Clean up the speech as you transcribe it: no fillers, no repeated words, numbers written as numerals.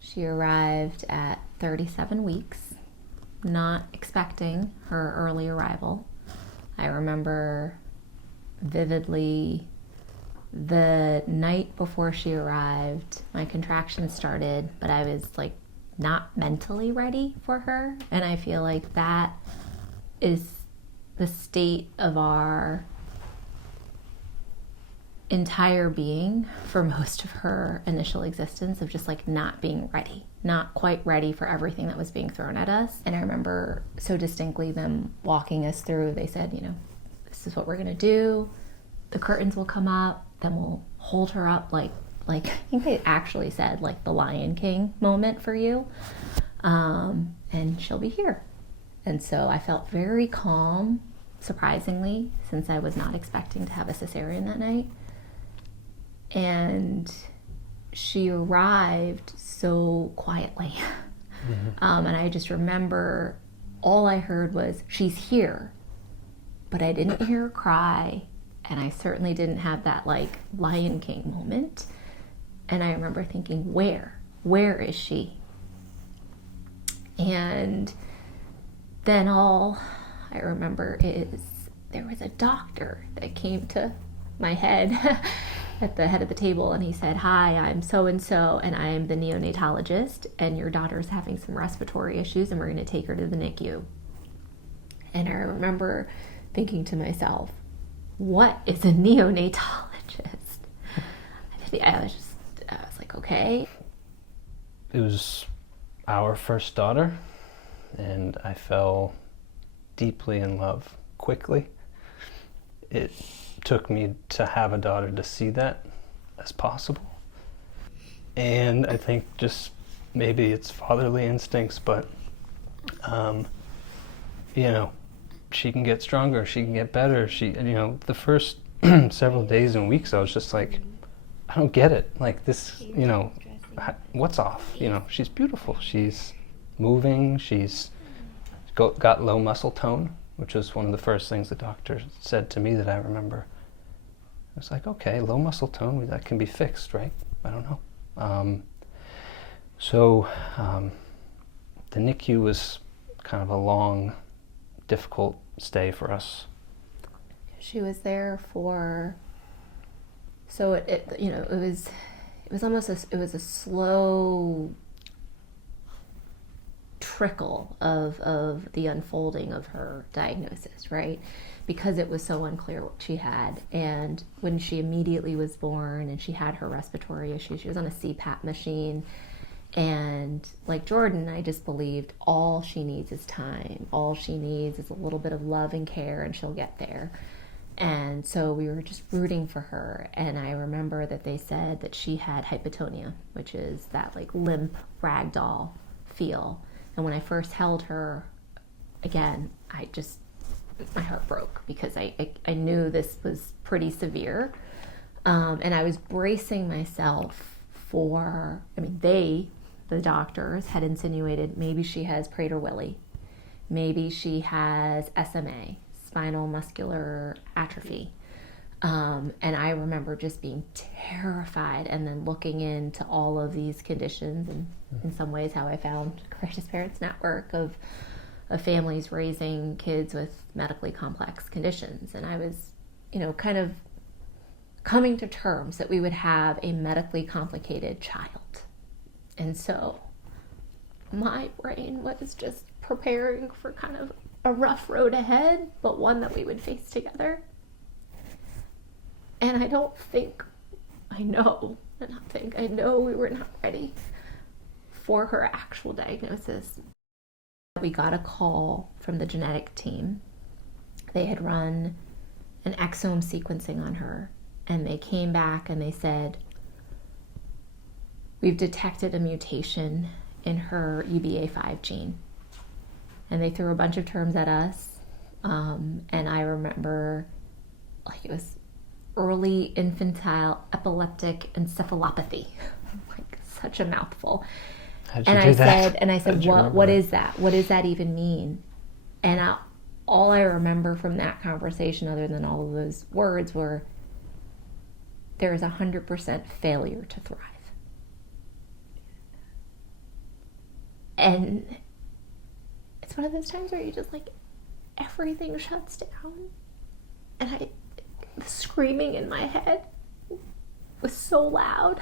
She arrived at 37 weeks, not expecting her early arrival. I remember vividly the night before she arrived, my contractions started, but I was like not mentally ready for her. And I feel like that is the state of our entire being for most of her initial existence, of just like not being ready, not quite ready for everything that was being thrown at us. And I remember so distinctly them walking us through. They said, this is what we're gonna do. The curtains will come up, then we'll hold her up like I think they actually said like the Lion King moment for you, and she'll be here. And so I felt very calm, surprisingly, since I was not expecting to have a cesarean that night. And she arrived so quietly. And I just remember all I heard was, she's here. But I didn't hear her cry, and I certainly didn't have that like Lion King moment. And I remember thinking, where is she? And then all I remember is there was a doctor that came to my head at the head of the table, and he said, "Hi, I'm so-and-so, and I am the neonatologist, and your daughter's having some respiratory issues, and we're going to take her to the NICU." And I remember thinking to myself, what is a neonatologist? I was like, okay. It was our first daughter, and I fell deeply in love quickly. It took me to have a daughter to see that as possible. And I think just maybe it's fatherly instincts, but she can get stronger, she can get better. The first several days and weeks, I was just like, I don't get it. Like this, what's off? She's beautiful. She's moving. She's got low muscle tone, which was one of the first things the doctor said to me that I remember. I was like, okay, low muscle tone, that can be fixed, right? I don't know. So the NICU was kind of a long, difficult stay for us. She was there for, so it was almost it was a slow trickle of the unfolding of her diagnosis, right? Because it was so unclear what she had. And when she immediately was born and she had her respiratory issues, she was on a CPAP machine. And like Jordan, I just believed all she needs is time. All she needs is a little bit of love and care, and she'll get there. And so we were just rooting for her. And I remember that they said that she had hypotonia, which is that like limp ragdoll feel. And when I first held her, again, my heart broke, because I knew this was pretty severe. And I was bracing myself for, the doctors had insinuated maybe she has Prader-Willi, maybe she has SMA, spinal muscular atrophy. And I remember just being terrified, and then looking into all of these conditions, and in some ways how I found Courageous Parents Network of families raising kids with medically complex conditions. And I was, kind of coming to terms that we would have a medically complicated child. And so my brain was just preparing for kind of a rough road ahead, but one that we would face together. And I know we were not ready for her actual diagnosis. We got a call from the genetic team. They had run an exome sequencing on her, and they came back and they said, we've detected a mutation in her UBA5 gene. And they threw a bunch of terms at us. And I remember it was early infantile epileptic encephalopathy. Like such a mouthful. How'd you do that? I said, what is that? What does that even mean? And all I remember from that conversation, other than all of those words, were there is 100% failure to thrive. And it's one of those times where you just like, everything shuts down. And the screaming in my head was so loud.